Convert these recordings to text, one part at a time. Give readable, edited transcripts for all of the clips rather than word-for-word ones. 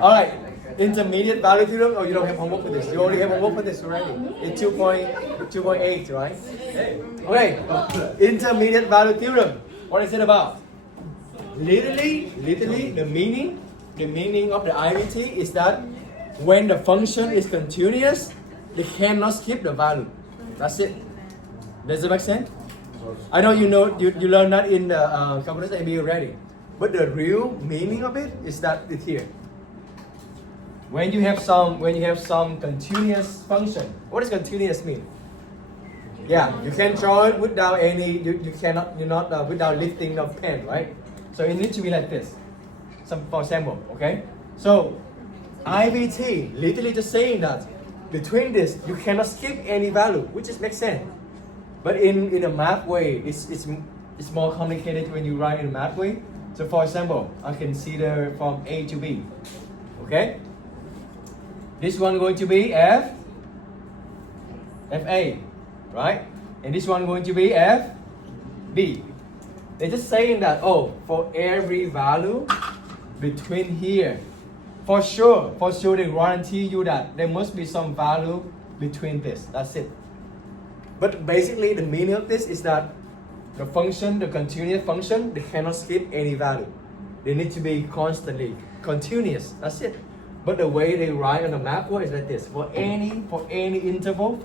All right. Intermediate value theorem. Oh, you don't have homework for this. You already have homework for this already. It's 2.8, right? Okay. Intermediate value theorem. What is it about? Literally, the meaning of the IVT is that when the function is continuous, they cannot skip the value. That's it. Does it make sense? I know you learned that in the calculus AB already, but the real meaning of it is that it's here. When you have some continuous function, what does continuous mean? Yeah, you can draw it without any. You're not without lifting the pen, right? So it needs to be like this. For example, okay. So IVT literally just saying that between this you cannot skip any value, which just makes sense. But in a math way, it's more complicated when you write in a math way. So for example, I consider from A to B. Okay. This one going to be FA, right? And this one going to be FB. They're just saying that, oh, for every value between here, for sure they guarantee you that there must be some value between this. That's it. But basically the meaning of this is that the function, the continuous function, they cannot skip any value. They need to be constantly continuous. That's it. But the way they write on the map is like this. For any interval,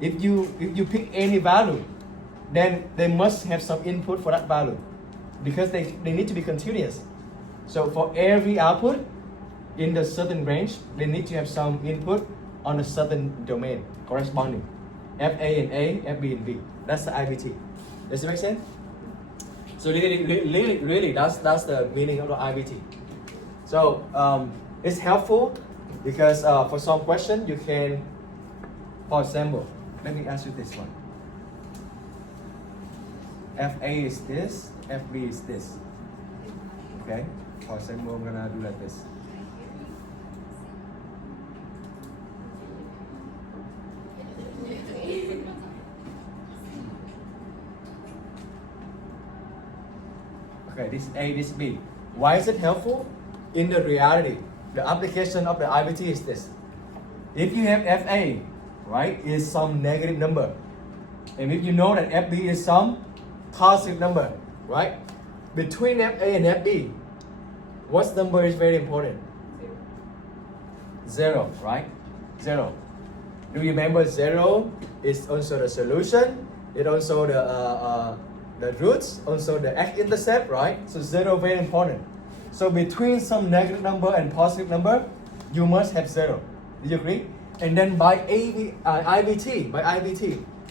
if you pick any value, then they must have some input for that value, because they need to be continuous. So for every output in the certain range, they need to have some input on a certain domain corresponding. FA and A, FB and B. That's the IVT. Does it make sense? So really, that's the meaning of the IVT. So it's helpful because for some question you can, for example, let me ask you this one. FA is this, FB is this. Okay? For example, I'm gonna do like this. Okay, this is A, this is B. Why is it helpful? In the reality, the application of the IVT is this. If you have FA, right, is some negative number, and if you know that FB is some positive number, right? Between FA and FB, what number is very important? Zero, right? Zero. Do you remember zero is also the solution? It's also the roots, also the x-intercept, right? So zero very important. So between some negative number and positive number, you must have zero. Do you agree? And then by IVT,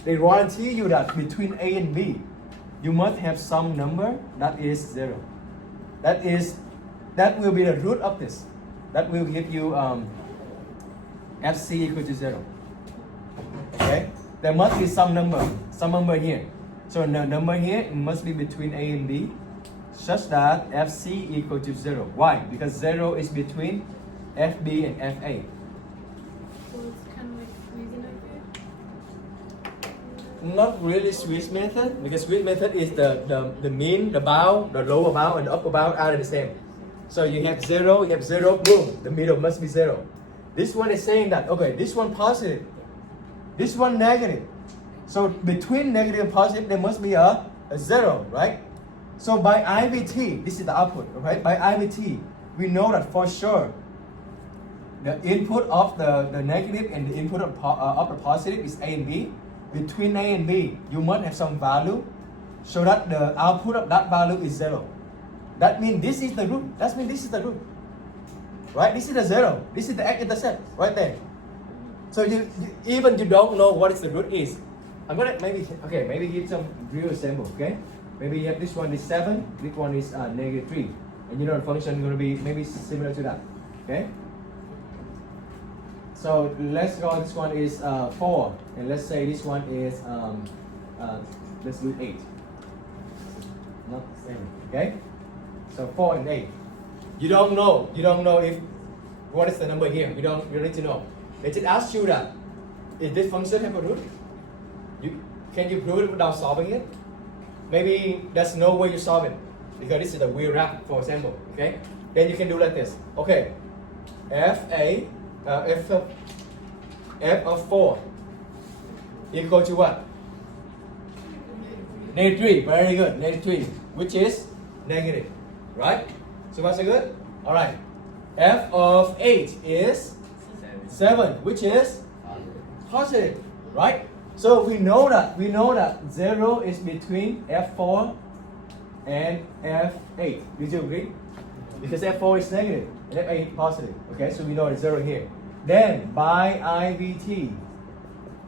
they guarantee you that between A and B, you must have some number that is zero. That will be the root of this. That will give you FC equal to zero. Okay? There must be some number here. So the number here must be between A and B, such that FC equal to zero. Why? Because zero is between FB and FA. So it's kind of like squeezing like Not really Swiss method, because Swiss method is the mean, the bound, the lower bound, and the upper bound are the same. So you have zero, boom, the middle must be zero. This one is saying that, okay, this one positive, this one negative. So between negative and positive, there must be a zero, right? So by IVT, this is the output, right? By IVT, we know that for sure the input of the negative and the input of the positive is A and B. Between A and B, you must have some value so that the output of that value is zero. That means this is the root. That means this is the root, right? This is the zero. This is the x-intercept right there. So even you don't know what is the root is. I'm gonna maybe give some real example. Okay, maybe you have this one is 7, this one is -3, and you know the function is gonna be maybe similar to that. Okay. So let's go. This one is 4, and let's say this one is let's do 8. Not the same. Okay. So 4 and 8. You don't know if what is the number here. You need to know. They just ask you that. Is this function have a root? Can you prove it without solving it? Maybe there's no way you solve it. because this is the wheel wrap, for example. Okay, then you can do like this. Okay, f of 4 equal to what? Negative 3. Very good. Negative 3, which is negative, right? So what's good? All right. F of 8 is 7, which is positive, right? So we know that 0 is between F4 and F8. Did you agree? Because F4 is negative and F8 positive. Okay, so we know it's 0 here. Then by IVT,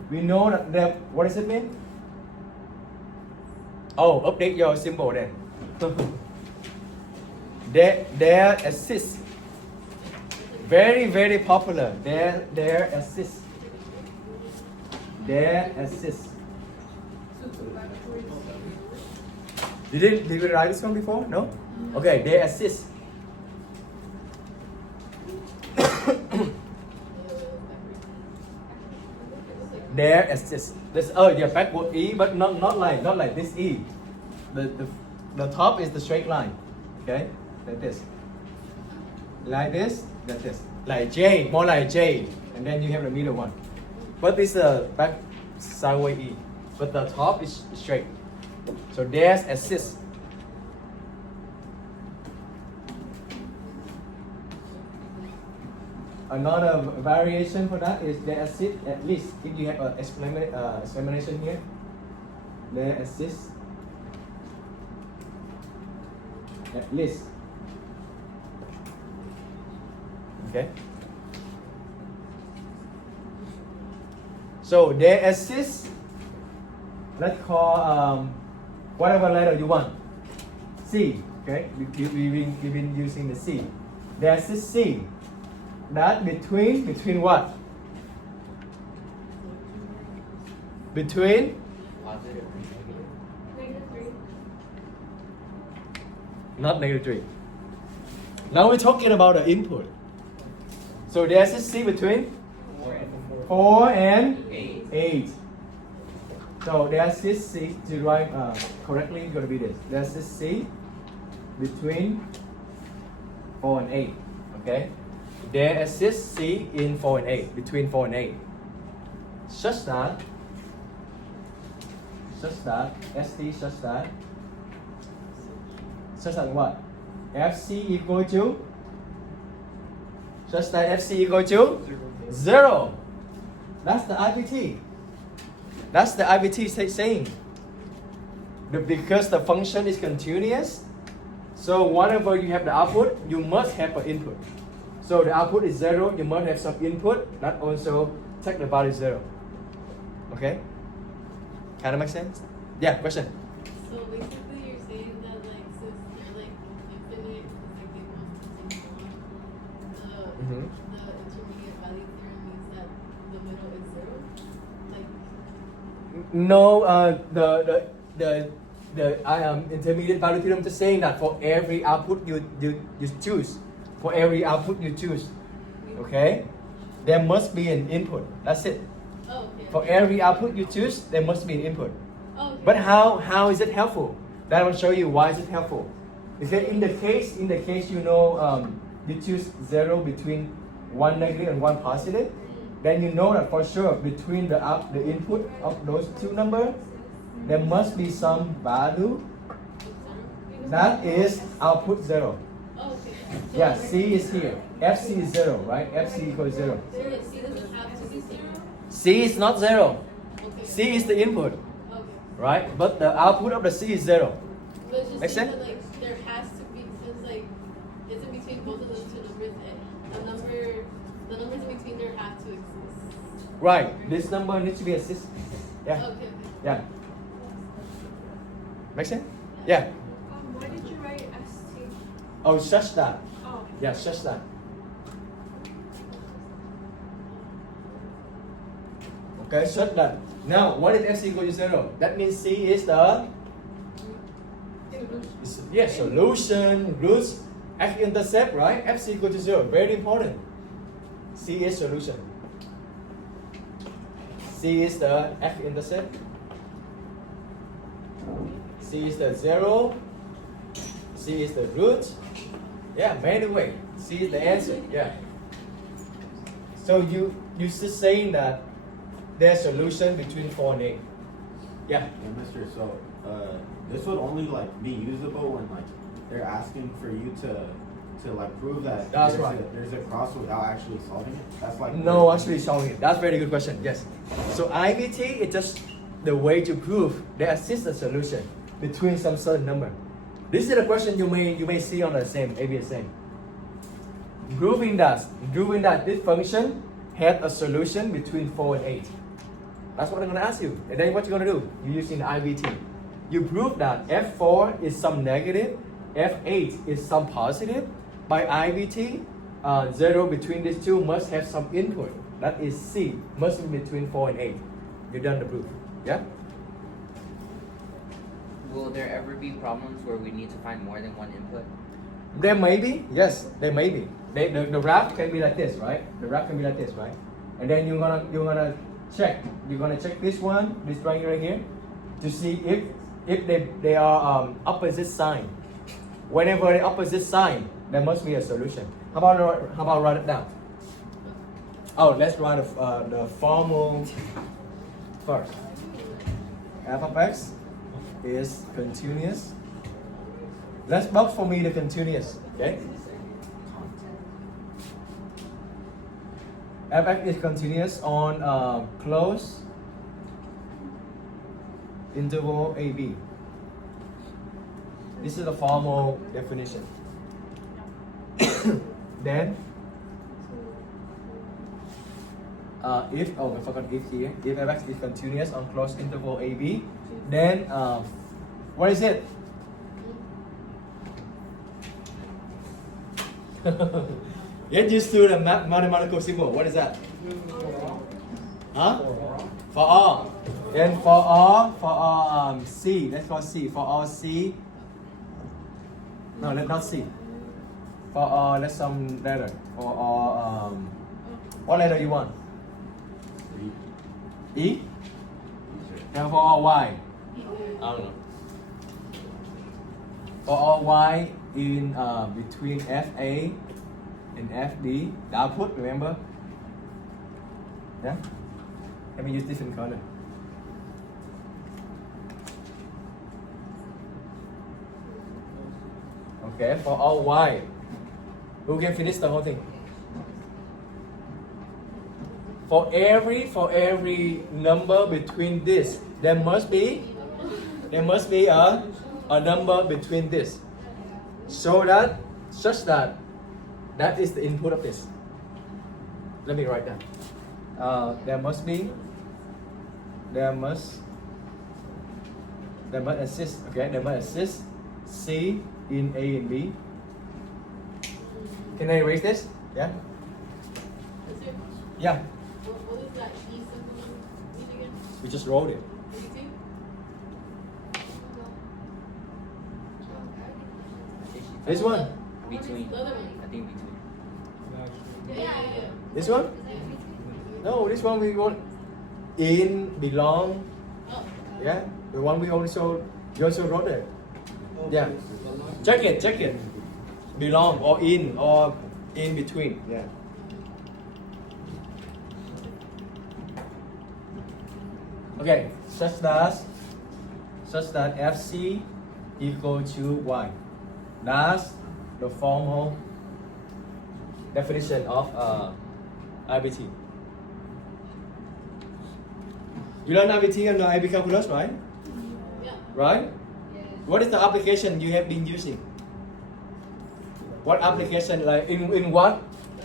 we know that what does it mean? Oh, update your symbol then. Their assist. Very, very popular. Their assist. Their assist. Did we write this one before? No? Okay, their assist. Their assist. This backward E, but not like this E. The top is the straight line. Okay? Like this. Like this, like this. Like J, more like J. And then you have the middle one. But this back sideways E. But the top is straight. So there's assist. Another variation for that is the assist at least. If you have an explanation here, the assist at least. Okay. So the assist, let's call whatever letter you want. C. Okay. We've been using the C. The assist C. That between what? Between not negative 3. Now we're talking about the input. So there's a C between 4 and 8. So there's this C to write correctly. It's going to be this. There's this C between 4 and 8. Okay. There exists C in 4 and 8, between 4 and 8. Such that what? FC equal to such that FC equal to 0. That's the IVT. That's the IVT saying. Because the function is continuous, so whenever you have the output, you must have an input. So the output is 0, you must have some input that also take the value 0. Okay? Kind of make sense? Yeah, question? So basically you're saying that like since they're like infinite, like they both continue on, the intermediate value theorem means that the middle is 0? Like No, the intermediate value theorem is saying that for every output you choose, for every output you choose, okay, there must be an input. That's it. Oh, okay. For every output you choose, there must be an input. Oh, okay. But how is it helpful? That will show you why is it helpful. Because in the case you know you choose 0 between one negative and one positive, then you know that for sure between the input of those two numbers, there must be some value that is output 0. Oh, okay. So Yeah, C is here. FC is 0, right? FC equals 0. So like C doesn't have to be 0? C is not 0. Okay. C is the input, Okay. right? But the output of the C is 0. But it's just Make saying sense? that like there has to be, since like it's in between both of those two numbers, and the numbers in between there have to exist. Right. This number needs to be a system. Yeah. Okay. Yeah. Make sense? Yeah. Why did you write ST? Oh, such that. Oh. Yeah, such that. Okay, such that. Now, what is FC equal to 0? That means C is the solution, roots, X-intercept, right? FC equal to 0. Very important. C is solution. C is the X-intercept. C is the 0. C is the root. Yeah, many way. C is the answer. Yeah. So you just saying that there's solution between 4 and 8. Yeah. Yeah, mister, so this would only like be usable when like they're asking for you to like prove that That's there's, right. there's a cross without actually solving it. That's like No, actually solving it. That's a very good question. Yes. So IVT is just the way to prove there exists a solution between some certain number. This is a question you may see on the same ABSA. Proving that this function had a solution between 4 and 8. That's what I'm going to ask you. And then what you're going to do? You're using the IVT. You prove that F4 is some negative, F8 is some positive. By IVT, 0 between these two must have some input. That is C, must be between 4 and 8. You've done the proof. Yeah? Will there ever be problems where we need to find more than one input? There may be, yes, there may be. The graph can be like this, right? The graph can be like this, right? And then you're gonna check. You're gonna check this one, this triangle right here, to see if they are opposite sign. Whenever the opposite sign, there must be a solution. How about write it down? Oh, let's write the formal first. F of x is continuous. Let's box for me the continuous, okay? Fx is continuous on closed interval AB. This is the formal definition. Then, if I forgot if here. If Fx is continuous on closed interval AB, then what is it? Get used to the mathematical symbol. What is that? Huh? For all. Then for all C. Let's call C. For all C. No, let's not C. For all, let's some letter. For all what letter you want? E? And for all Y? I don't know. For all Y in between FA and FD, the output, remember? Yeah? Let me use different color. Okay, for all Y. Who can finish the whole thing? For every number between this, there must be a number between this. So that such that is the input of this. Let me write down. There must exist. Okay, there must exist C in A and B. Can I erase this? Yeah. That's it. Yeah. What is that E symbol mean again? We just wrote it. EVT? This one. Between. The other one. I think between. Yeah. This one? No, this one we want in, belong. Oh. Yeah, the one we also wrote it. Yeah. Check it. Belong or in between. Yeah. Okay, such that FC equal to Y. That's the formal definition of IVT. You learn IVT and the IB calculus, right? Yeah. Right? What is the application you have been using? What application, like in what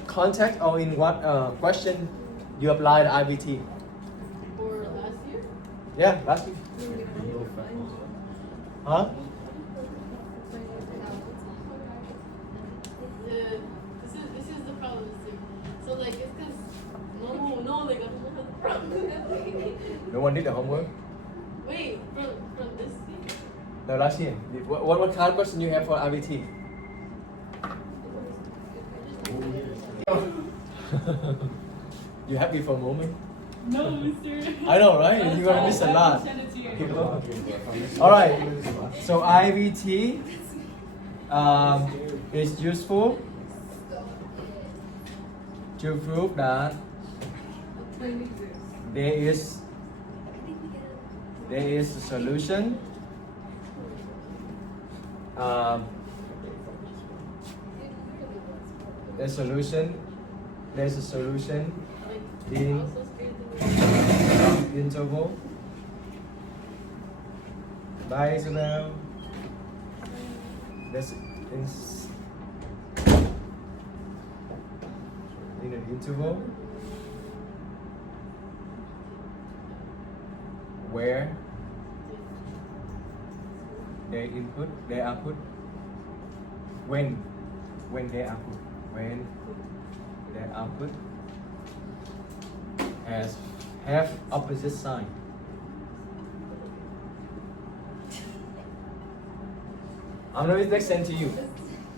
context or in what question you applied IVT? For last year? Yeah, last week. Huh? This is the problem, too. So like it's because no like a problem. No one did the homework? Wait, from this year? No, last year. What kind of question you have for IVT? You happy for a moment? No, mister. I know, right? You're gonna miss a lot. Send it to you. Alright, so IVT it's useful to prove that there is a solution there's a solution in interval by Isabel. That's in an interval where their input, their output, when their output have opposite sign. I'm not make sense to you.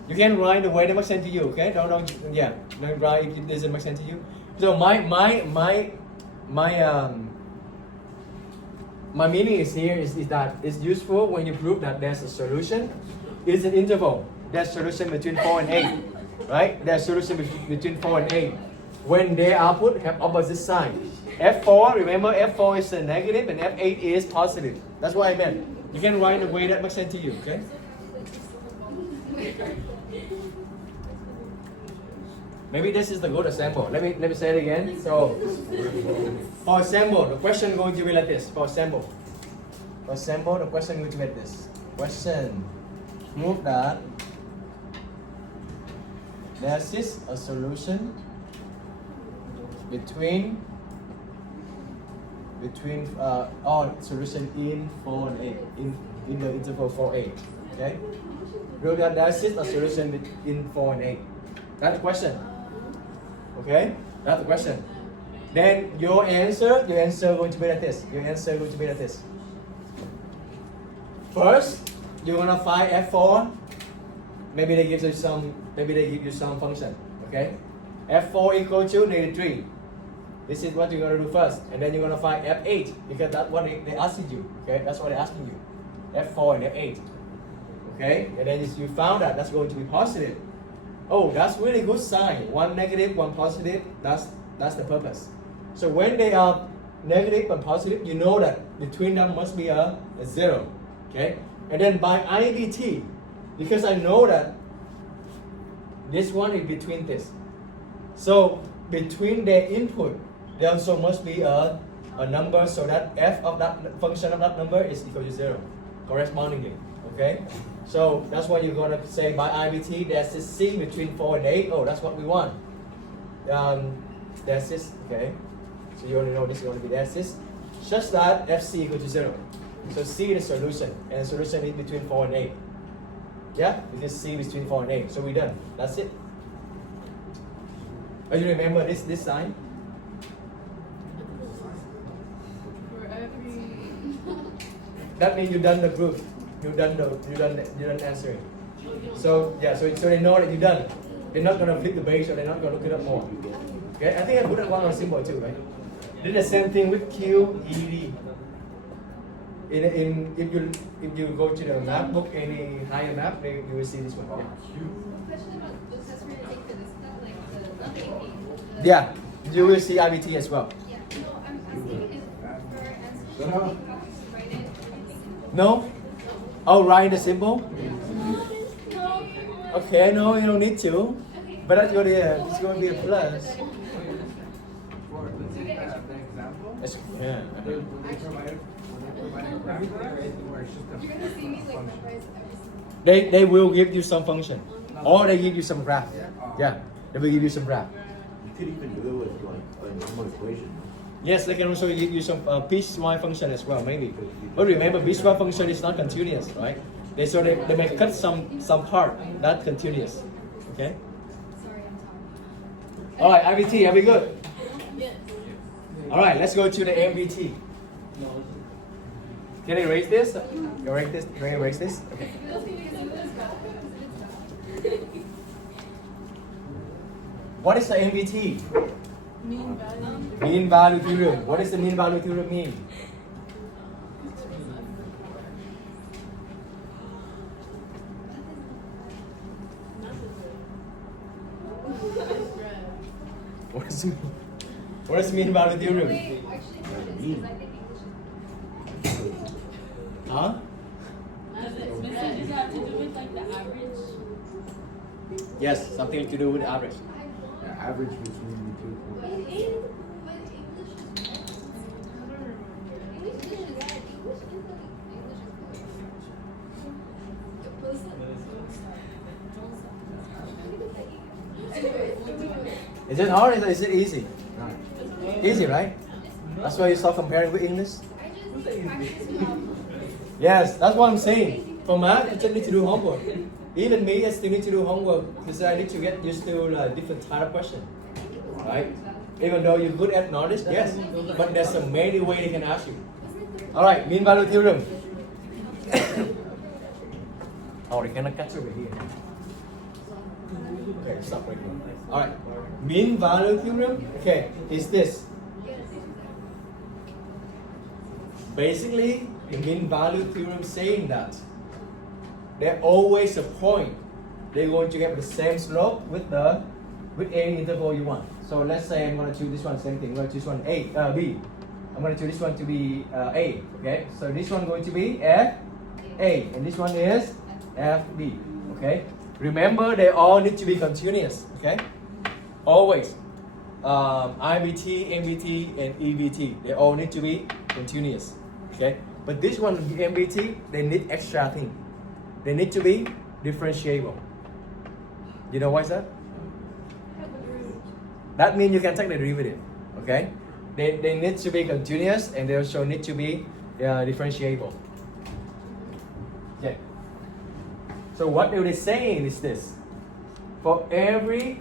You can write the way that makes sense to you, okay? Don't write if it doesn't make sense to you. So my meaning is that it's useful when you prove that there's a solution. It's an interval. There's solution between 4 and 8, right? There's solution between 4 and 8. When their output have opposite sign. F4, remember F4 is a negative and F8 is positive. That's what I meant. You can write the way that makes sense to you, okay? Maybe this is the good example. Let me say it again. So, for example, the question going to be like this. For example, the question going to be like this. Question: prove that there is a solution between solution in 4 and 8 in the interval 4 8. Okay. Prove that there is a solution in 4 and 8. That's the question. Okay, that's the question. Then your answer going to be like this. First, you're gonna find F4. Maybe they give you some function. Okay, F4 equal to -3. This is what you're gonna do first, and then you're gonna find F8 because that's what they asking you. Okay, that's what they're asking you. F4 and F8. Okay, and then you found that that's going to be positive. Oh, that's really good sign. One negative, one positive. That's the purpose. So when they are negative and positive, you know that between them must be a 0. Okay? And then by IVT, because I know that this one is between this. So between their input, there also must be a number so that f of that function of that number is equal to 0 correspondingly. Okay? So that's what you're going to say by IVT. There's this C between 4 and 8. Oh, that's what we want. There's this, okay? So you already know this is going to be there's this. Such that FC equal to 0. So C is the solution. And the solution is between 4 and 8. Yeah? Because C between 4 and 8. So we're done. That's it. Oh, you remember this sign? For every That means you done the proof. You done answering. So yeah, so they know that you done. They're not gonna flip the page or they're not gonna look it up more. Okay, I think I put that one on symbol too, right? Did the same thing with QED. If you go to the map book, any higher map, you will see this one. question about the test we're gonna take for this stuff, like not the AP. Yeah, you will see IVT as well. Yeah. No, I'm asking if for answers, write it. No? Oh, write the symbol? No. Okay, no, you don't need to. Okay. But that's going to it's going to be a plus. For let's take the example. Yeah. They provide a graph there, right, where it's just a You're gonna see me like memorize every single. They will give you some function. Or they give you some graph. Yeah, they will give you some graph. You could even do it with like a normal equation. Yes, they can also give you some piecewise function as well, maybe. But remember, piecewise function is not continuous, right? They may cut some part, not continuous. Okay? Sorry, I'm talking. All right, IVT, are we good? Yes. All right, let's go to the MVT. Can I erase this? Can I erase this? Okay. What is the MVT? Mean value. Mean Value Theorem. What does the Mean Value Theorem mean? What does it mean? What does mean value theorem? Wait, actually, no, it is, because I think English is. Huh? Does it have to do with like the average? Yes, something to do with average. The average between the two But points. English is. I don't remember. English is. English is. Is it hard or is it easy? Easy, right? That's why you start comparing with English. I just practice without. Yes, that's what I'm saying. For math, you just need to do homework. Even me, I still need to do homework because I need to get used to different type of question, right? Even though you're good at knowledge, yes, but there's so many ways they can ask you. All right, mean value theorem. Oh, they cannot catch over here. Okay, stop right here. All right, mean value theorem. Okay, is this. Basically, the mean value theorem saying that there's always a point. They're going to get the same slope with any interval you want. So let's say I'm going to choose this one, same thing. I'm going to choose one B. I'm going to choose this one to be A. Okay, so this one going to be F A, and this one is F B. Okay, remember they all need to be continuous. Okay, always. IVT, MVT, and EVT, they all need to be continuous. Okay, but this one, MVT, they need extra thing. They need to be differentiable. You know why is that? That means you can take the derivative. Okay, they need to be continuous and they also need to be differentiable. Okay. So what they saying is this: for every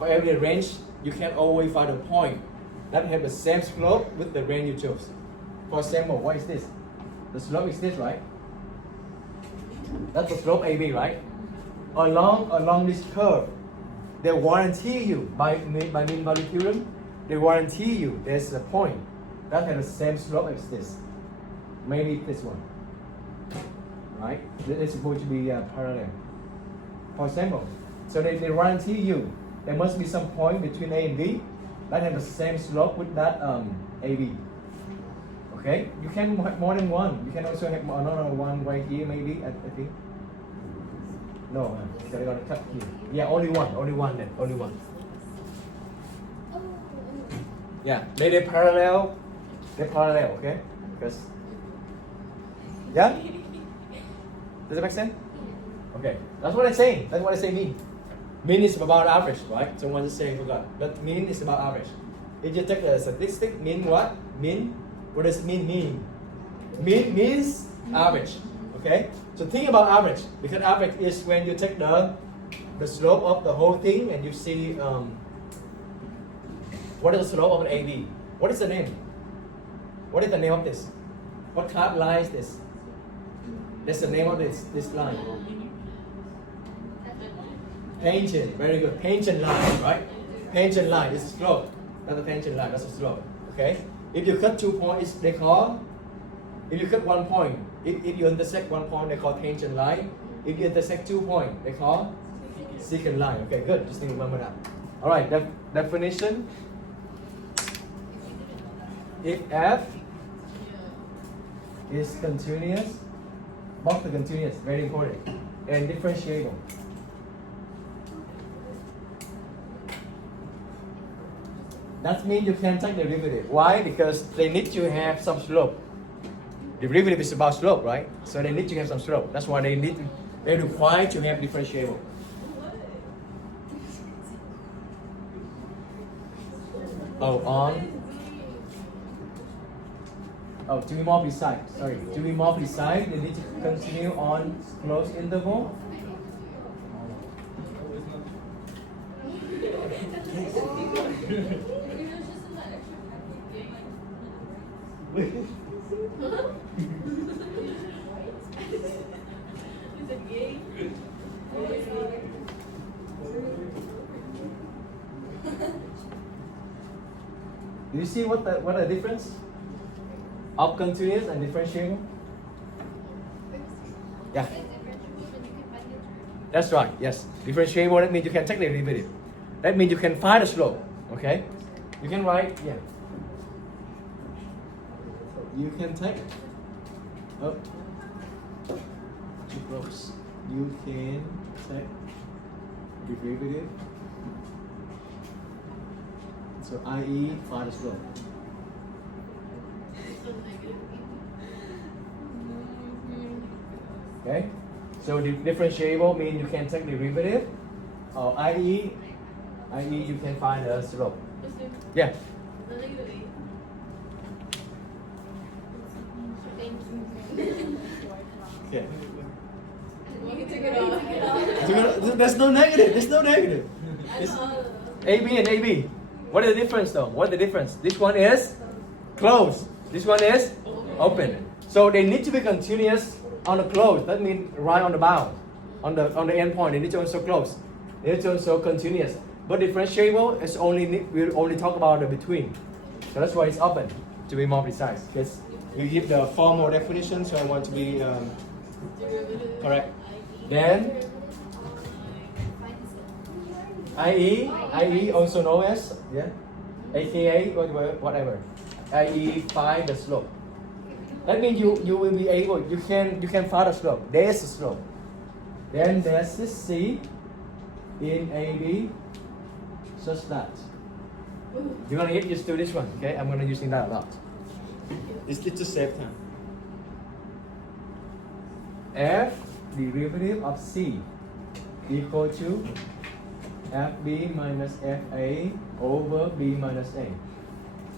range, you can always find a point that have the same slope with the range you chose. For example, what is this? The slope is this, right? That's the slope AB, right? Along this curve, they warranty you by mean value theorem. They warranty you there's a point that has the same slope as this. Maybe this one, right? It's supposed to be parallel. For example, so they warranty you there must be some point between A and B that have the same slope with that AB. Okay, you can have more than one. You can also have another one right here, maybe. I think. No, so they're gonna cut here. Yeah, only one then, only one. Yeah, they're parallel. They're parallel, okay? Because yeah, does it make sense? Okay, that's what I'm saying. That's what I say mean. Mean is about average, right? Someone just saying forgot. But mean is about average. If you take the statistic, mean what? Mean. What does mean mean? Mean means average. Okay? So think about average, because average is when you take the slope of the whole thing and you see what is the slope of an AB. What is the name? What is the name of this? What kind of line is this? That's the name of this line. Tangent. Very good. Tangent line, right? Tangent line is slope. That's a tangent line. That's a slope. Okay? If you cut 2 points, they call. If you cut 1 point, if you intersect 1 point, they call tangent line. If you intersect 2 points, they call secant line. Okay, good. Just need to remember that. All right. Definition. If F is continuous, both the continuous, very important, and differentiable. That means you can take the derivative. Why? Because they need to have some slope. Derivative is about slope, right? So they need to have some slope. That's why they require to have differentiable. To be more precise, to be more precise, they need to continue on closed interval. Is it gay? Do you see what the difference of continuous and differentiable? Yeah. That's right, yes. Differentiable, that means you can take the derivative. That means you can find the slope. Okay? You can write, yeah. You can take up to close. You can take derivative. So i.e. find the slope. So negative. Okay? So the differentiable means you can take derivative. Or i.e. you can find the slope. Yeah. The negative 8. Okay. You can take it off. There's no negative. There's no negative. It's Uh, AB and AB. What is the difference though? What is the difference? This one is closed. This one is open. So they need to be continuous on the close. That means right on the bound. On the end point, they need to also close. They need to also continuous. But differentiable is we'll only talk about the between. So that's why it's open, to be more precise. Because we give the formal definition, so I want to be derivative. correct. Then IE also known as AKA whatever. IE find the slope. That means you will be able you can find the slope. There's the slope. Then there's this C in AB such that you're gonna get used to this one, okay? I'm gonna using that a lot. It's to save time. F derivative of C equal to FB minus FA over B minus A.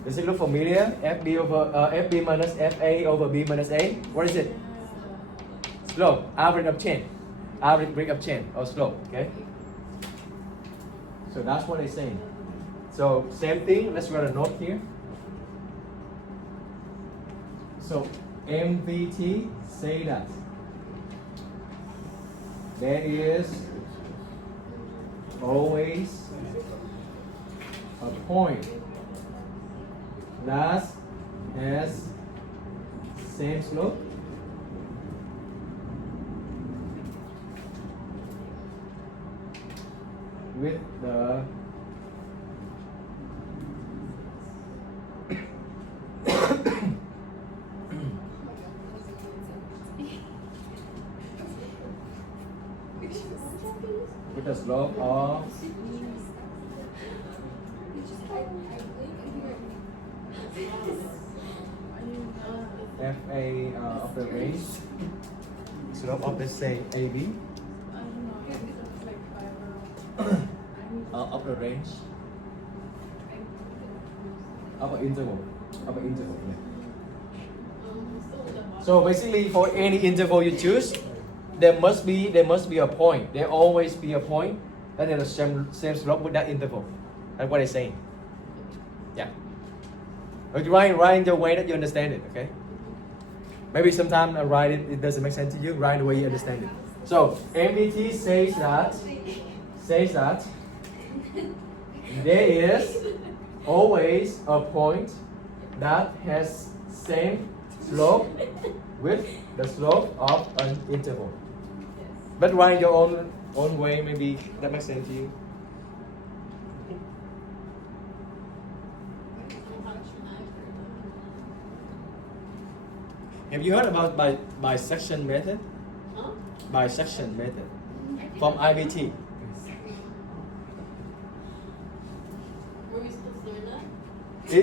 Does it look familiar? FB minus FA over B minus A. What is it? Slope. Average of chain. Average rate of chain or slope. Okay. So that's what they're saying. So same thing. Let's write a note here. So MVT say that there is always a point that has same slope with the with the slope of FA of the range, slope of let's say AB of the range of an interval. Yeah. So basically, for any interval you choose, there must be a point. There always be a point that has the same slope with that interval. That's what I'm saying. Yeah. Okay, write in the way that you understand it. Okay. Maybe sometimes I write it doesn't make sense to you. Write the way you understand it. So MVT says that there is always a point that has same slope with the slope of an interval. But write your own way, maybe that makes sense to you. Have you heard about bisection method? Huh? Bisection method from IVT. Were we supposed to learn that?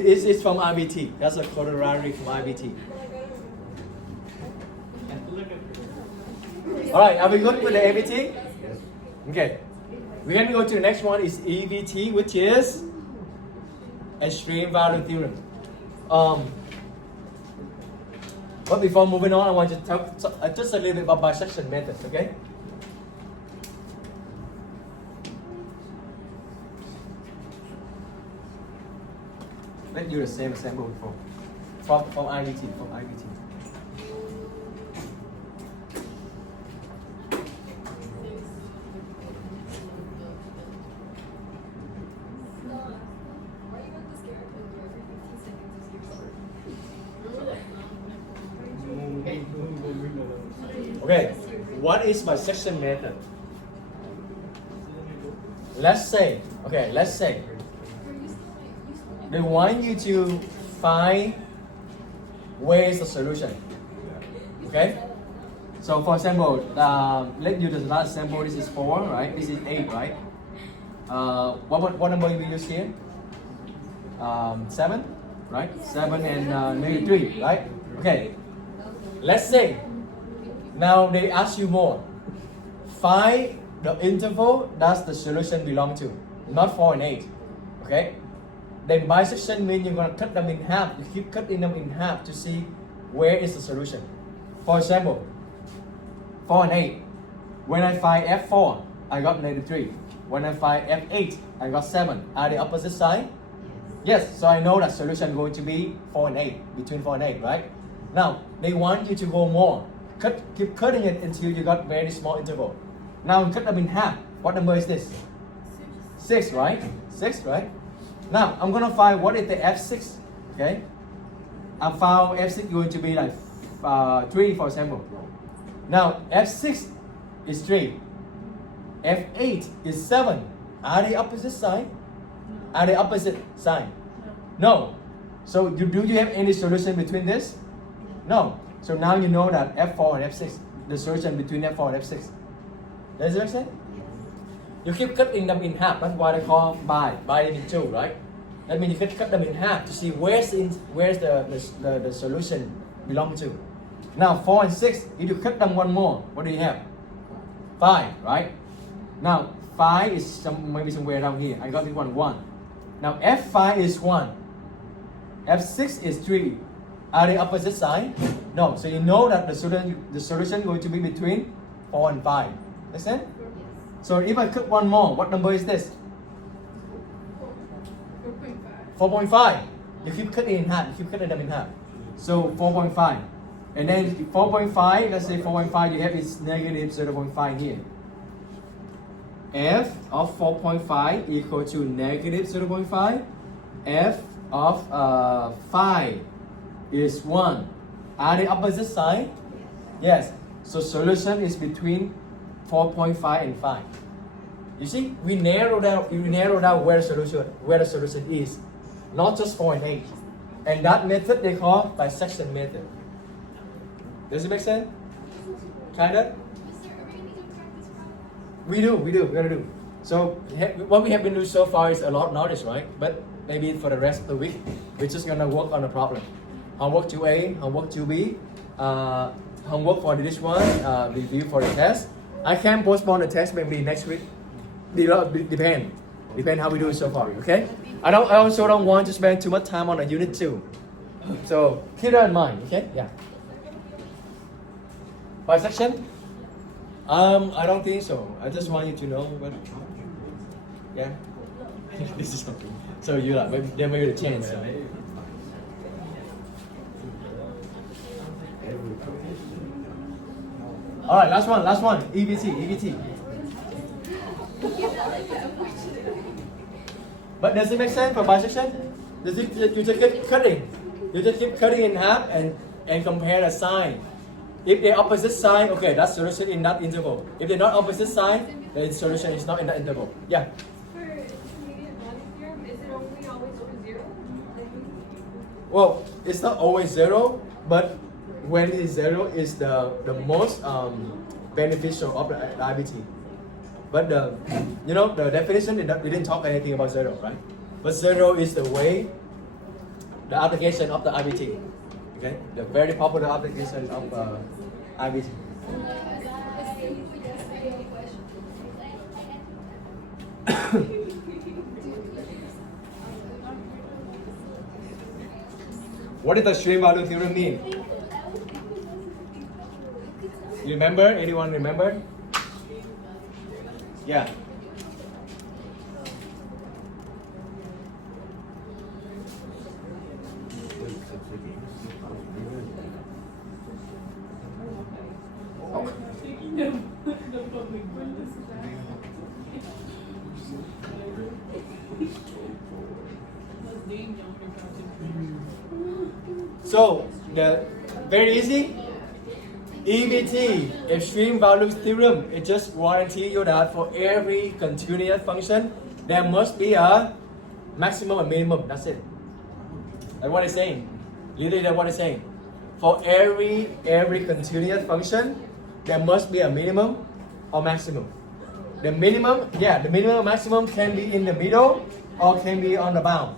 It's from IVT. That's a corollary from IVT. Alright, are we good with the AVT? Okay. We're going to go to the next one is EVT, which is Extreme Value Theorem. But before moving on, I want you to talk just a little bit about bisection method, okay? Let's do the same example before. From IVT. Okay, what is bisection method? let's say they want you to find where is the solution. Okay? So for example, let's do the last example. This is 4, right? This is 8, right? What number we use here? 7, right? 7 and maybe 3, right? Okay. Let's say now they ask you more. Find the interval that the solution belong to, not 4 and 8. Okay? Then bisection means you're gonna cut them in half. You keep cutting them in half to see where is the solution. For example, 4 and 8. When I find F4, I got -3. When I find F8, I got 7. Are they opposite side? Yes. So I know that solution is going to be 4 and 8, between 4 and 8, right? Now they want you to go more. Keep cutting it until you got very small interval. Now cut them in half. What number is this? 6, right? 6, right? Now I'm gonna find what is the F6. Okay. I found F6 going to be like 3, for example. Now F6 is 3. F8 is 7. Are they opposite side? Are they opposite side? No. So do you have any solution between this? No. So now you know that F4 and F6, the solution between F4 and F6. Does it make sense? You keep cutting them in half. That's why they call by in 2, right? That means you cut them in half to see where's the solution belong to. Now 4 and 6, if you cut them one more, what do you have? 5, right? Now 5 is maybe somewhere down here. I got this one 1. Now F5 is 1. F6 is 3. Are they opposite side? No. So you know that the solution is going to be between 4 and 5. Understand? So if I cut one more, what number is this? 4.5. 4.5. You keep cutting in half. You keep cutting them in half. So 4.5. And then 4.5, let's say 4.5, you have is negative 0.5 here. F of 4.5 equal to negative 0.5. F of 5 is 1. Are they opposite side? Yes. So solution is between 4.5 and 5. You see, we narrow down where the solution is, not just 4 and 8. And that method they call bisection method. Does it make sense? Kinda? Mister, are we going to practice problem? We gotta do. So what we have been doing so far is a lot of knowledge, right? But maybe for the rest of the week, we're just gonna work on the problem. Homework 2A, homework 2B, homework for this one, review for the test. I can postpone the test maybe next week. Depend how we do it so far, okay? I also don't want to spend too much time on a unit 2. So keep that in mind, okay? Yeah. Bisection? I don't think so. I just want you to know, but yeah. This is something. So you like there may be a chance. So. All right, last one. EVT. But does it make sense for bisection? You just keep cutting. You just keep cutting in half and compare the sign. If they're opposite side, okay, that's solution in that interval. If they're not opposite side, the solution is not in that interval. Yeah. For intermediate value theorem, is it only always for 0? Well, it's not always 0, but when it's 0 is the most beneficial of the IVT. But the definition we didn't talk anything about 0, right? But 0 is the way, the application of the IVT. Okay, the very popular application of IVT. What does the Extreme Value Theorem mean? You remember? Anyone remember? Yeah. So the very easy. EVT, Extreme Value Theorem, it just guarantees you that for every continuous function, there must be a maximum and minimum. That's it. That's what it's saying. Literally, that's what it's saying. For every continuous function, there must be a minimum or maximum. The minimum and maximum can be in the middle or can be on the bound.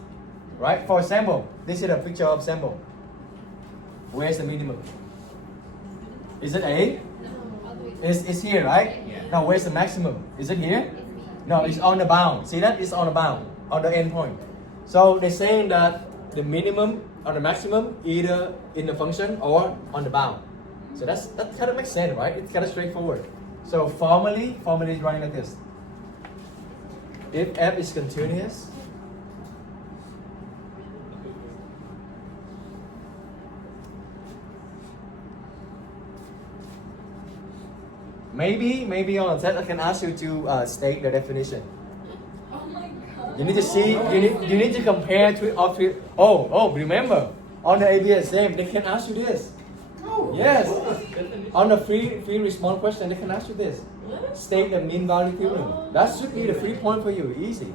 Right? For example, this is a picture of sample. Where's the minimum? Is it A? It's here, right? Yeah. Now where's the maximum? Is it here? No, it's on the bound. See that? It's on the bound, on the end point. So they're saying that the minimum or the maximum either in the function or on the bound. So that kind of makes sense, right? It's kind of straightforward. So formally is running like this. If f is continuous, maybe on the test I can ask you to state the definition. Oh my god. You need to see. You need to compare to all three. Oh, remember on the AB exam they can ask you this. Yes. On the free response question they can ask you this. State the mean value theorem. That should be the 3 point for you. Easy.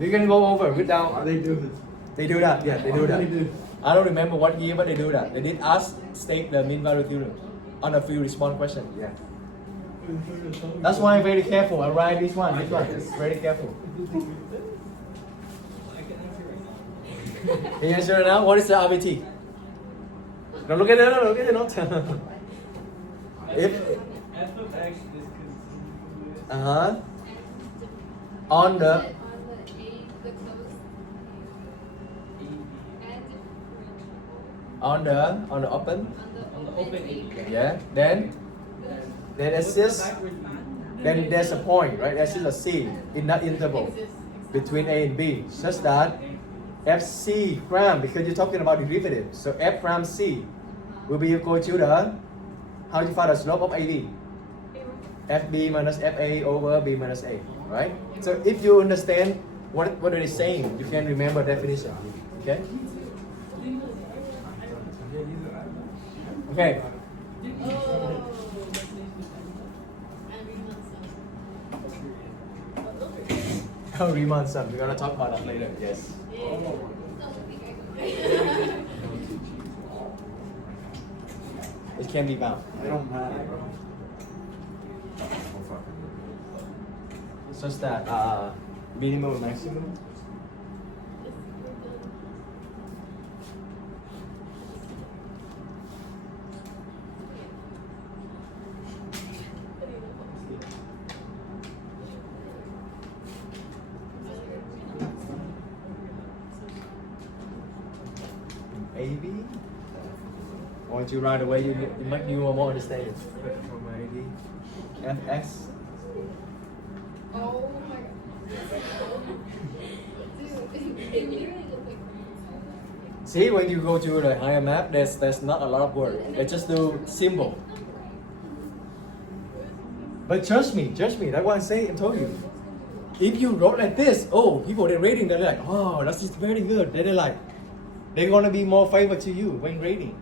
You can go over without. They do this. They do that. Yeah, they do that. They do. I don't remember what year, but they do that. They did ask state the mean value theorem on a free response question. Yeah. That's why I'm very careful. I write this one. It's very careful. Can you answer it now? What is the IVT? Don't look at it. Look at the note. If F of x is continuous. on the A, the close, and on the open, On the open A. yeah. Then What's there's the backward? then there's a point, right? There's a C in that interval exists. between A and B, such that FC prime, because you're talking about derivative, so F prime C will be equal to the, how do you find the slope of AB? FB minus FA over B minus A, right? So if you understand what are they saying, you can remember definition, okay? Okay, Oh. And Riemann sum. oh, Riemann sum, we're gonna talk about that later, yes. It can be bound. They don't matter, bro. Such that minimum and maximum. AB. Or you right away you make you more understand it. From AB. FX. Oh my god. Dude, it literally looked like See, when you go to the higher math, there's not a lot of work. They just do symbol. But trust me, that's what I told you. If you wrote like this, oh, people they're rating, they're like, oh, that's just very good. They're like, they're gonna be more favor to you when rating.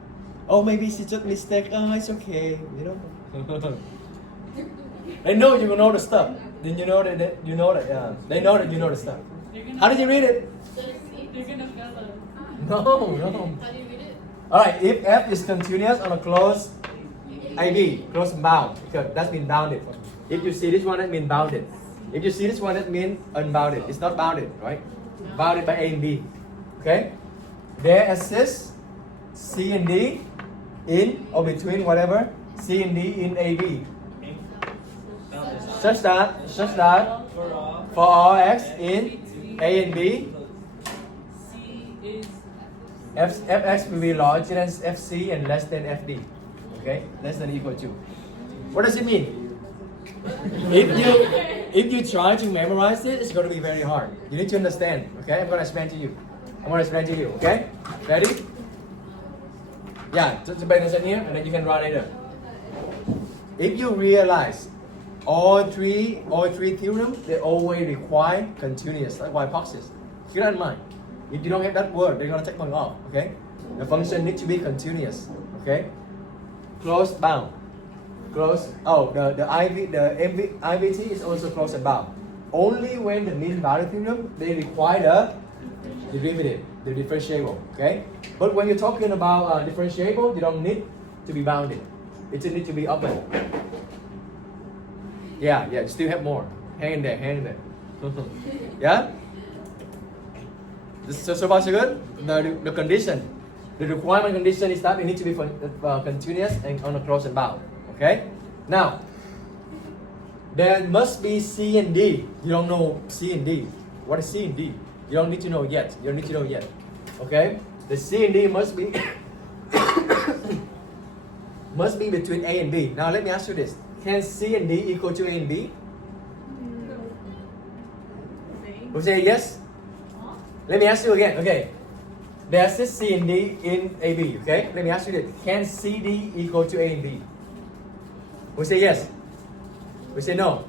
Oh, maybe it's just mistake. Oh, it's okay, you know. They know you know the stuff. Then you know that they know that you know the stuff. How did you read it? They're gonna fail us. No. How do you read it? All right, if f is continuous on a closed AB, closed and bound, because that's been bounded. If you see this one, that means bounded. If you see this one, that means unbounded. It's not bounded, right? Bounded by A and B. Okay? There exists C and D in or between whatever C and D in AB. Such that for all x in A and B, C is fx will be larger than fc and less than fd. Okay, less than or equal to. What does it mean? If you try to memorize it, it's going to be very hard. You need to understand. Okay, I'm going to explain to you. Okay, ready? Yeah, just pay attention here, and then you can write later. If you realize all three theorems, they always require continuous, like hypothesis. Keep that in mind. If you don't have that word, they're gonna take one off. Okay, the function needs to be continuous. Okay, closed bound. Close. Oh, the IVT is also closed and bound. Only when the mean value theorem they require the derivative, the differentiable. Okay. But when you're talking about differentiable, you don't need to be bounded. It just needs to be open. Yeah. You still have more. Hang in there. Yeah. So far so good. The condition, the requirement condition is that it needs to be continuous and on a closed and bound. Okay. Now, there must be C and D. You don't know C and D. What is C and D? You don't need to know yet. Okay. The C and D must be must be between A and B. Now let me ask you this: can C and D equal to A and B? Who say yes? Let me ask you again. Okay. There's this C and D in AB. Okay. Let me ask you this: can CD equal to A and B? Who say yes? Who say no?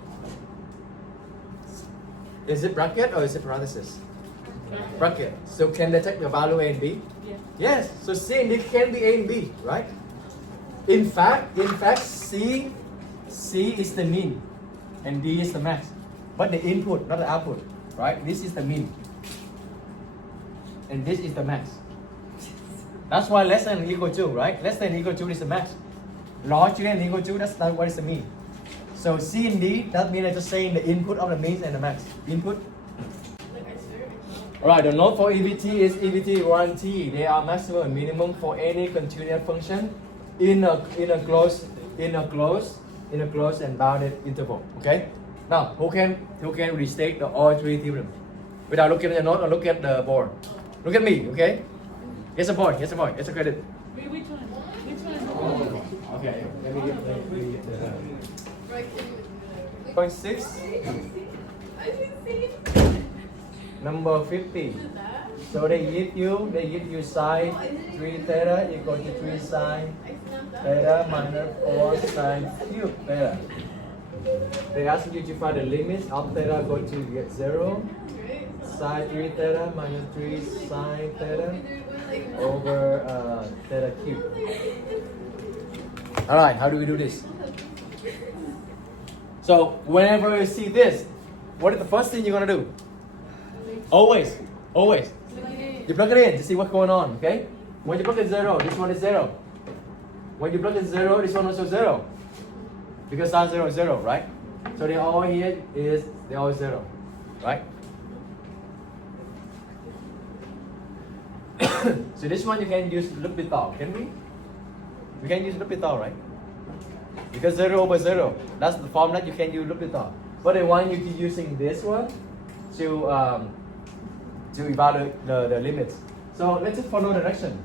Is it bracket or is it parenthesis? Bracket. So can they take the value A and B? Yes. So C and D can be A and B, right? In fact, C is the mean and D is the max. But the input, not the output, right? This is the mean. And this is the max. That's why less than or equal to, right? Less than or equal to is the max. Larger than or equal to, that's not what is the mean. So C and D, that means I'm just saying the input of the mean and the max. Input. Alright, the note for EVT is EVT 1T. They are maximum and minimum for any continuous function in a closed and bounded interval. Okay? Now, who can restate the all three theorems? Without looking at the note or look at the board. Look at me, okay? Yes, a board. Yes, a credit. Wait, which one? Okay, let me get the point 6. Number 50. So they give you sine 3 theta equal to 3 sine theta minus 4 sine cube theta. They ask you to find the limits of theta go to get 0. Sine 3 theta minus 3 sine theta over theta cube. Alright, how do we do this? So whenever you see this, what is the first thing you're gonna do? Always. You plug it in to see what's going on, okay? When you plug in 0, this one is 0. When you plug in 0, this one also 0. Because sine 0 is 0, right? So they're all 0, right? So this one you can use L'Hopital, can we? We can use L'Hopital, right? Because 0 over 0, that's the formula you can use L'Hopital. But I want you to using this one to evaluate the limits. So let's just follow direction.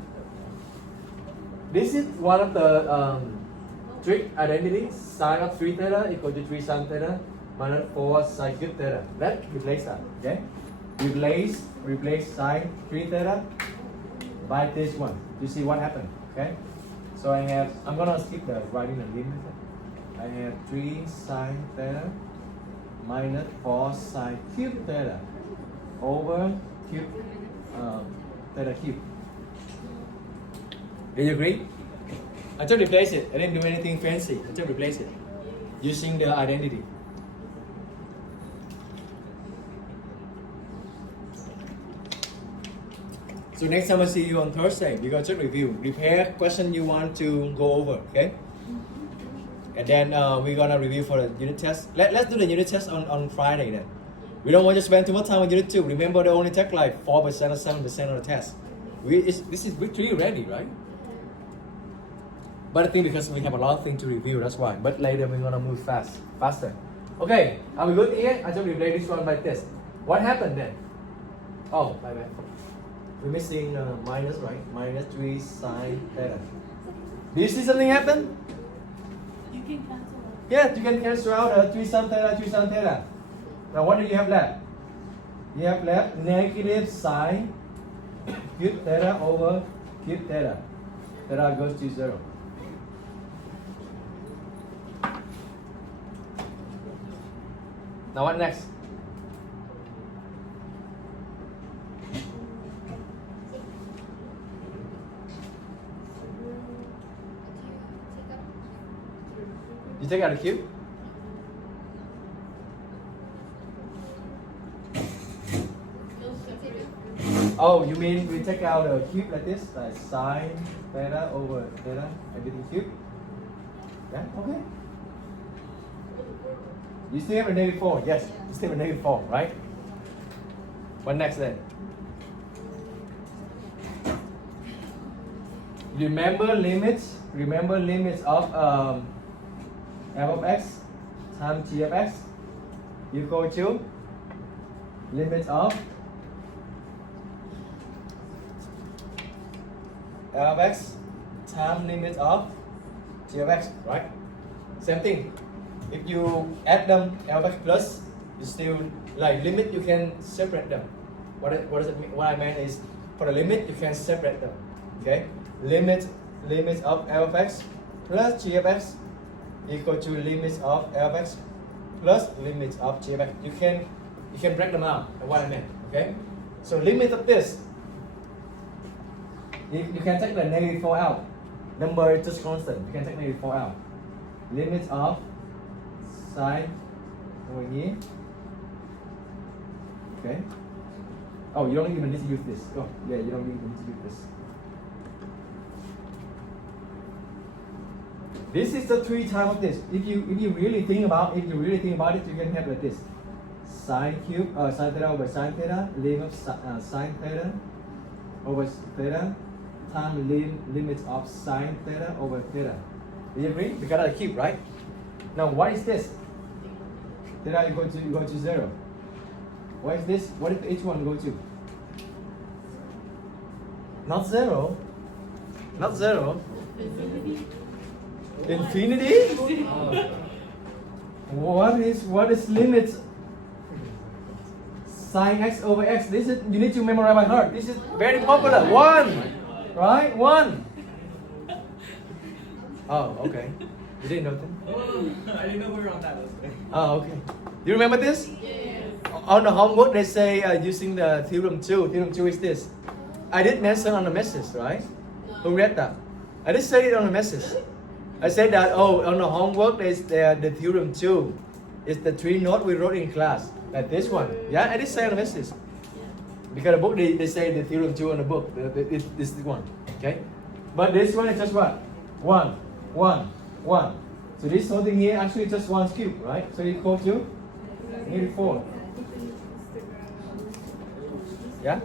This is one of the trick identities. Sine of 3 theta equal to 3 sine theta minus 4 sine cube theta. Let's replace that, okay? Replace sine 3 theta by this one. You see what happened, okay? So I'm gonna skip the writing the limit. I have 3 sine theta minus 4 sine cube theta over cube theta cube. Do you agree? I just replace it. I didn't do anything fancy. I just replace it using the identity. So next time I see you on Thursday, we're gonna just review. Prepare question you want to go over, okay? And then we're gonna review for the unit test. Let's do the unit test on Friday then. We don't want to spend too much time on unit 2. Remember, they only take like 4% or 7% of the test. This is week 3 already, right? But I think because we have a lot of things to review, that's why. But later we're gonna move faster. Okay, are we good here? I just replay this one by test. What happened then? Oh, my bad. We're missing minus, right? Minus 3 sine theta. Do you see something happen? You can cancel out. Yeah, you can cancel out 3 sine theta, 3 sine theta. Now what do you have left? You have left negative sine cube theta over cube theta. Theta goes to 0. Now what next? take out the cube. They'll separate. Oh, you mean we take out a cube like this, like sine theta over theta, everything cube? Yeah, okay. You still have a negative 4, yes, you still have a negative 4, right? What next then? Remember limits of f of x times g of x equal to limits of f of x times limits of g of x, right? Same thing. If you add them f of x plus, you still like limit. You can separate them. What does it mean? What I meant is for the limit you can separate them. Okay. Limits of f of x plus g of x equal to limits of f of x plus limits of g of x. You can break them out. That's what I meant. Okay. So limit of this. You can take the negative 4 out. Number is just constant. You can take negative 4 out. Limits of sine over here. Okay. Oh, you don't even need to use this. Oh, yeah, you don't even need to use this. This is the 3 times of this. If you really think about it, you can have like this: sine cube, sine theta over sine theta, limit of sine theta over theta times limits of sine theta over theta. Do you agree? We got a cube, right? Now, what is this? Theta equal to 0. What is this? What did each one go to? Not 0. Not 0. Infinity? What is limit sine x over x? This is, you need to memorize by heart. This is very popular. 1, right? 1. Oh, okay. You didn't know that? I didn't know we were on that list. Oh, okay. You remember this? Yes. On the homework, they say using the theorem 2. Theorem 2 is this. I did mention on the message, right? Who read that? I did say it on the message. I said that, on the homework, there's the theorem 2. It's the 3 note we wrote in class. Like this one. Yeah, I did say on the message. Because the book, they say the theorem 2 on the book. This is one. Okay? But this one is just what? 1, 1, 1. So this whole thing here actually just 1 cube, right? So equal to negative 4. Yeah?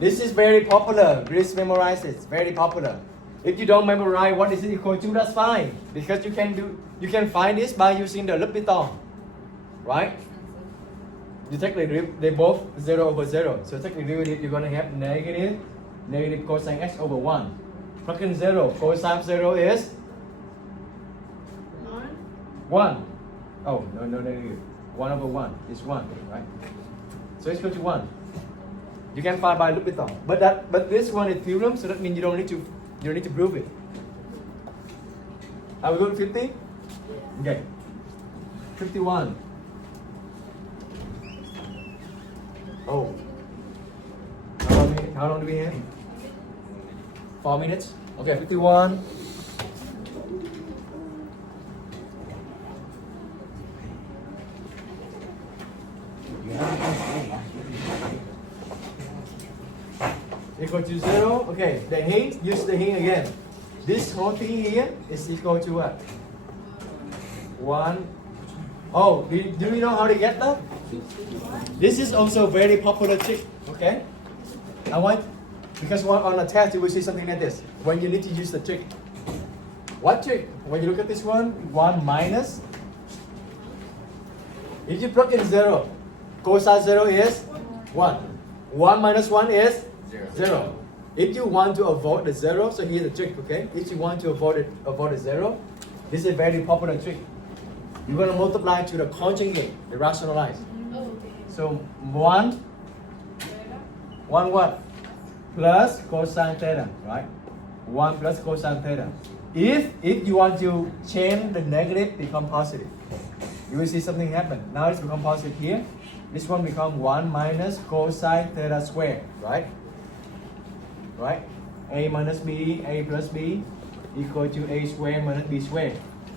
This is very popular. Please memorize it. It's very popular. If you don't memorize what is it equal to, that's fine. Because you can find this by using the L'Hopital. Right? You take they both 0 over 0. So take the derivative, you're gonna have negative cosine x over 1. Plug in 0. Cosine 0 is 1. Oh, no negative. 1 over 1 is 1, right? So it's equal to 1. You can find by L'Hopital. But this one is theorem, so that means you don't need to prove it. Are we going to 50? Okay. 51. Oh. How long do we have? 4 minutes. Okay, 51. Equal to 0. Okay, the hint, use the hint again. This whole thing here is equal to what? 1. Oh, do you know how to get that? This is also very popular trick, okay? Because on a test you will see something like this. When you need to use the trick. What trick? When you look at this one, 1 minus. If you plug in 0, cosine 0 is 1. 1 minus 1 is 0. If you want to avoid the 0, so here's the trick, okay? If you want to avoid the 0, this is a very popular trick. You're going to multiply to the conjugate, the rationalize. Oh, okay. So 1 what? Plus cosine theta, right? 1 plus cosine theta. If you want to change the negative, become positive. You will see something happen. Now it's become positive here. This one become 1 minus cosine theta squared, right? Right? A minus B, A plus B equal to a square minus b square,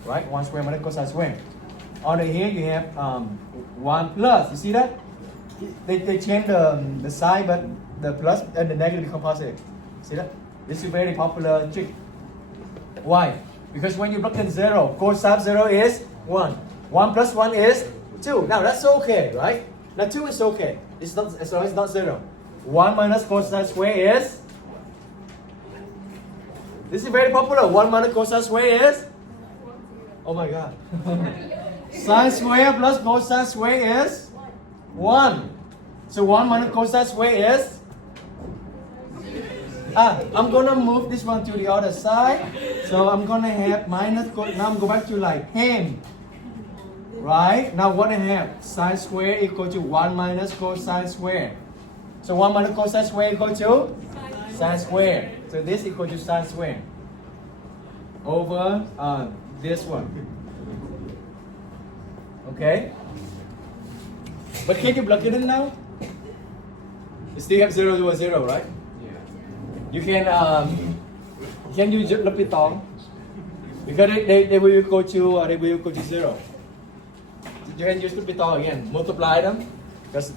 right? 1 square minus cosine square. On here you have 1 plus. You see that? They change the sign, but the plus and the negative become positive. See that? This is very popular trick. Why? Because when you plug in 0, cosine 0 is 1. 1 plus 1 is 2. Now that's okay, right? Now 2 is okay. It's not, as long as it's not 0. 1 minus cosine square is. This is very popular. 1 minus cosine square is. Oh my god. Sine square plus cosine square is 1. So 1 minus cosine square is. I'm gonna move this one to the other side. So I'm gonna have minus. Now I'm go back to like ham. Right? Now what I have? Sine square equal to 1 minus cosine square. So 1 minus cosine square equal to sine square. So this equal to sine square over this one. Okay? But can you plug it in now? You still have 0 over 0, right? You can use Lapitong because they will go to 0. You can use Lapitong again, multiply them because